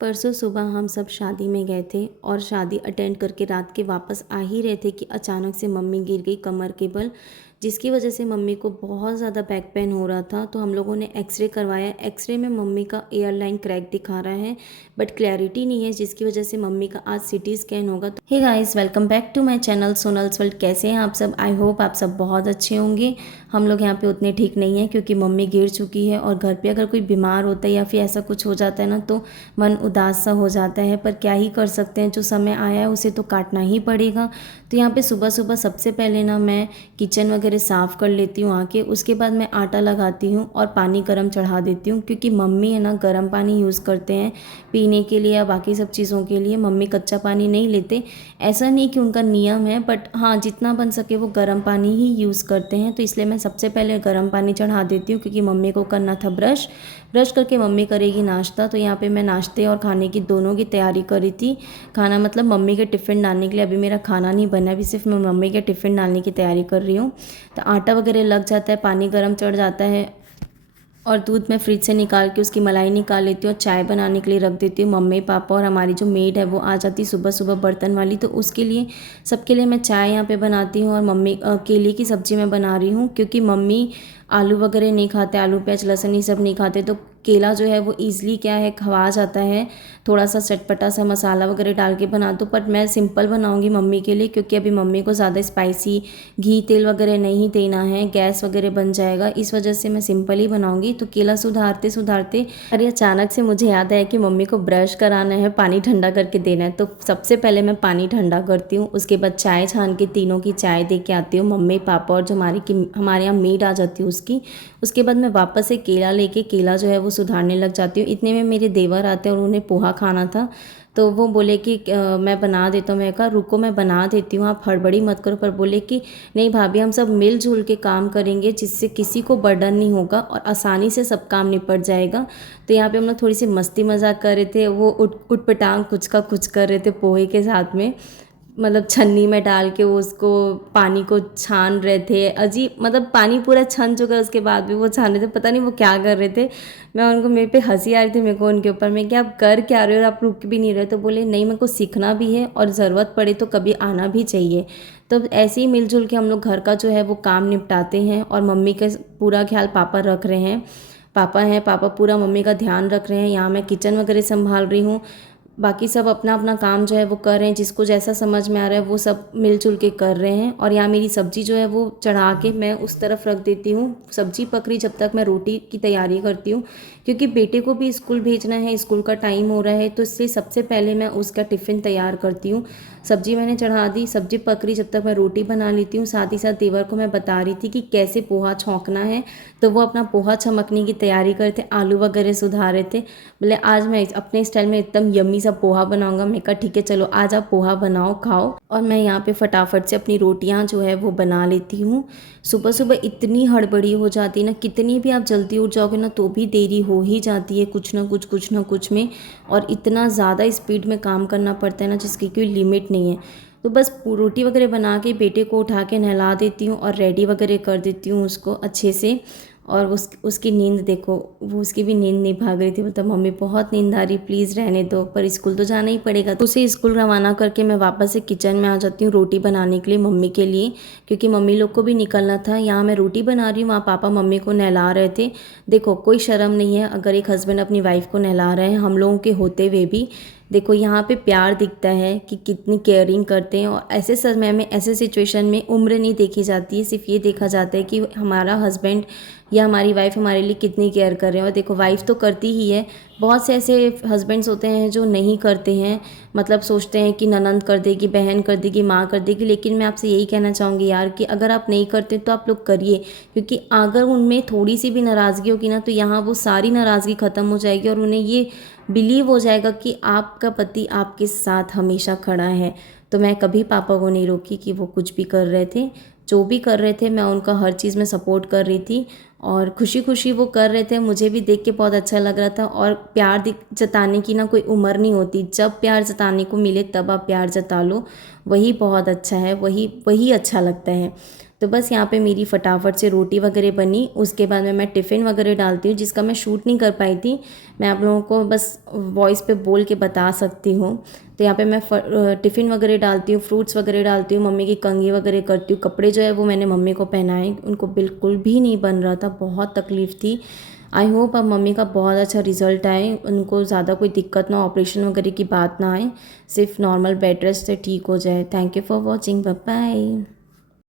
परसों सुबह हम सब शादी में गए थे और शादी अटेंड करके रात के वापस आ ही रहे थे कि अचानक से मम्मी गिर गई कमर के बल, जिसकी वजह से मम्मी को बहुत ज़्यादा बैक पेन हो रहा था। तो हम लोगों ने एक्सरे करवाया। एक्सरे में मम्मी का एयरलाइन क्रैक दिखा रहा है, बट क्लैरिटी नहीं है, जिसकी वजह से मम्मी का आज सीटी स्कैन होगा। तो hey guys, welcome back to my channel Sonal's world. कैसे हैं आप सब? आई होप आप सब बहुत अच्छे होंगे। हम लोग यहाँ पे उतने ठीक नहीं हैं क्योंकि मम्मी गिर चुकी है, और घर पे अगर कोई बीमार होता है या फिर ऐसा कुछ हो जाता है ना, तो मन उदास सा हो जाता है। पर क्या ही कर सकते हैं, जो समय आया है उसे तो काटना ही पड़ेगा। तो यहाँ पे सुबह सुबह सबसे पहले ना मैं किचन वगैरह साफ़ कर लेती हूँ आके। उसके बाद मैं आटा लगाती हूँ और पानी गर्म चढ़ा देती हूँ, क्योंकि मम्मी है ना गर्म पानी यूज़ करते हैं पीने के लिए या बाकी सब चीज़ों के लिए। मम्मी कच्चा पानी नहीं लेते। ऐसा नहीं कि उनका नियम है, बट हाँ, जितना बन सके वो गर्म पानी ही यूज़ करते हैं। तो इसलिए मैं सबसे पहले गर्म पानी चढ़ा देती हूँ, क्योंकि मम्मी को करना था ब्रश। ब्रश करके मम्मी करेगी नाश्ता। तो यहाँ पे मैं नाश्ते और खाने की दोनों की तैयारी करी थी। खाना मतलब मम्मी के टिफ़िन डालने के लिए। अभी मेरा खाना नहीं बना, अभी सिर्फ मैं मम्मी के टिफ़िन डालने की तैयारी कर रही हूँ। तो आटा वगैरह लग जाता है, पानी गर्म चढ़ जाता है, और दूध मैं फ्रिज से निकाल के उसकी मलाई निकाल लेती हूँ और चाय बनाने के लिए रख देती हूँ। मम्मी पापा और हमारी जो मेड है वो आ जाती सुबह सुबह बर्तन वाली, तो उसके लिए सबके लिए मैं चाय यहाँ पे बनाती हूँ। और मम्मी केले की सब्ज़ी मैं बना रही हूँ, क्योंकि मम्मी आलू वगैरह नहीं खाते, आलू प्याज लहसुन ये सब नहीं खाते। तो केला जो है वो ईज़िली क्या है, खवा जाता है। थोड़ा सा चटपटा सा मसाला वगैरह डाल के बना दो, बट मैं सिंपल बनाऊंगी मम्मी के लिए, क्योंकि अभी मम्मी को ज़्यादा स्पाइसी घी तेल वगैरह नहीं देना है, गैस वगैरह बन जाएगा। इस वजह से मैं सिंपल ही बनाऊंगी। तो केला सुधारते सुधारते अरे अचानक से मुझे याद आया कि मम्मी को ब्रश कराना है, पानी ठंडा करके देना है। तो सबसे पहले मैं पानी ठंडा करती हूँ, उसके बाद चाय छान के तीनों की चाय दे के आती हूँ, मम्मी पापा और जो हमारे यहाँ मेड आ जाती है उसकी। उसके बाद मैं वापस से केला लेके केला जो है वो सुधारने लग जाती हूँ। इतने में मेरे देवर आते हैं और उन्हें पोहा खाना था। तो वो बोले कि मैं बना देता हूँ। मैं कहा रुको, मैं बना देती हूँ, आप हड़बड़ी मत करो। पर बोले कि नहीं भाभी, हम सब मिलजुल के काम करेंगे, जिससे किसी को बर्डन नहीं होगा और आसानी से सब काम निपट जाएगा। तो यहाँ पे हम लोग थोड़ी सी मस्ती मजाक कर रहे थे। वो उठ पटांग कुछ का कुछ कर रहे थे पोहे के साथ में, मतलब छन्नी में डाल के वो उसको पानी को छान रहे थे। अजीब, मतलब पानी पूरा छन चुका है उसके बाद भी वो छान रहे थे, पता नहीं वो क्या कर रहे थे। मैं उनको, मेरे पे हंसी आ रही थी मेरे को उनके ऊपर। मैं क्या, आप कर क्या रहे हो, आप रुक भी नहीं रहे। तो बोले नहीं, मेरे को सीखना भी है और ज़रूरत पड़े तो कभी आना भी चाहिए। तो ऐसे ही मिलजुल के हम लोग घर का जो है वो काम निपटाते हैं। और मम्मी का पूरा ख्याल पापा रख रहे हैं। पापा हैं, पापा पूरा मम्मी का ध्यान रख रहे हैं। यहाँ मैं किचन वगैरह संभाल रही हूँ, बाकी सब अपना अपना काम जो है वो कर रहे हैं। जिसको जैसा समझ में आ रहा है वो सब मिलजुल के कर रहे हैं। और यहाँ मेरी सब्ज़ी जो है वो चढ़ा के मैं उस तरफ रख देती हूँ। सब्ज़ी पक रही जब तक मैं रोटी की तैयारी करती हूँ, क्योंकि बेटे को भी स्कूल भेजना है, स्कूल का टाइम हो रहा है। तो इसलिए सबसे पहले मैं उसका टिफ़िन तैयार करती हूँ। सब्ज़ी मैंने चढ़ा दी, सब्ज़ी पक रही जब तक मैं रोटी बना लेती हूँ। साथ ही साथ देवर को मैं बता रही थी कि कैसे पोहा छौंकना है। तो वो अपना पोहा छमकने की तैयारी कर रहे थे, आलू वगैरह सुधार रहे थे। बोले आज मैं अपने स्टाइल में एकदम यम्मी सा पोहा बनाऊंगा। मैं कहा ठीक है, चलो आज आप पोहा बनाओ, खाओ। और मैं यहाँ पे फटाफट से अपनी रोटियाँ जो है वो बना लेती हूँ। सुबह सुबह इतनी हड़बड़ी हो जाती है ना, कितनी भी आप जल्दी उठ जाओगे ना तो भी देरी हो ही जाती है, कुछ ना कुछ में। और इतना ज़्यादा स्पीड में काम करना पड़ता है ना, जिसकी कोई लिमिट नहीं है। तो बस रोटी वगैरह बना के बेटे को उठा के नहला देती हूँ और रेडी वगैरह कर देती हूँ उसको अच्छे से। और उसकी नींद देखो, वो उसकी भी नींद नहीं भाग रही थी। मतलब मम्मी बहुत नींद आ रही, प्लीज़ रहने दो, पर स्कूल तो जाना ही पड़ेगा। तो उसे स्कूल रवाना करके मैं वापस से किचन में आ जाती हूँ रोटी बनाने के लिए मम्मी के लिए, क्योंकि मम्मी लोग को भी निकलना था। यहाँ मैं रोटी बना रही हूँ, वहाँ पापा मम्मी को नहला रहे थे। देखो, कोई शर्म नहीं है अगर एक हस्बैंड अपनी वाइफ को नहला रहे हैं, हम लोगों के होते हुए भी। देखो यहाँ पे प्यार दिखता है कि कितनी केयरिंग करते हैं। और ऐसे समय में, ऐसे सिचुएशन में उम्र नहीं देखी जाती है, सिर्फ ये देखा जाता है कि हमारा हस्बैंड या हमारी वाइफ हमारे लिए कितनी केयर कर रहे हैं। और देखो, वाइफ तो करती ही है। बहुत से ऐसे हस्बैंड्स होते हैं जो नहीं करते हैं, मतलब सोचते हैं कि ननंद कर देगी, बहन कर देगी, माँ कर देगी। लेकिन मैं आपसे यही कहना चाहूँगी यार, कि अगर आप नहीं करते तो आप लोग करिए, क्योंकि अगर उनमें थोड़ी सी भी नाराज़गी होगी ना, तो यहाँ वो सारी नाराज़गी ख़त्म हो जाएगी और उन्हें ये बिलीव हो जाएगा कि आपका पति आपके साथ हमेशा खड़ा है। तो मैं कभी पापा को नहीं रोकी कि वो कुछ भी कर रहे थे। जो भी कर रहे थे मैं उनका हर चीज़ में सपोर्ट कर रही थी, और खुशी खुशी वो कर रहे थे। मुझे भी देख के बहुत अच्छा लग रहा था। और प्यार जताने की ना कोई उम्र नहीं होती, जब प्यार जताने को मिले तब आप प्यार जता लो, वही बहुत अच्छा है, वही वही अच्छा लगता है। तो बस यहाँ पे मेरी फटाफट से रोटी वगैरह बनी, उसके बाद में मैं टिफ़िन वगैरह डालती हूँ जिसका मैं शूट नहीं कर पाई थी। मैं आप लोगों को बस वॉइस पे बोल के बता सकती हूँ। तो यहाँ पे मैं टिफ़िन वगैरह डालती हूँ, फ्रूट्स वगैरह डालती हूँ, मम्मी की कंघी वगैरह करती हूँ। कपड़े जो है वो मैंने मम्मी को पहनाए, उनको बिल्कुल भी नहीं बन रहा था, बहुत तकलीफ़ थी। आई होप अब मम्मी का बहुत अच्छा रिज़ल्ट आए, उनको ज़्यादा कोई दिक्कत ना, ऑपरेशन वगैरह की बात ना आए, सिर्फ नॉर्मल बेड रेस्ट से ठीक हो जाए। Thank you for watching, bye bye.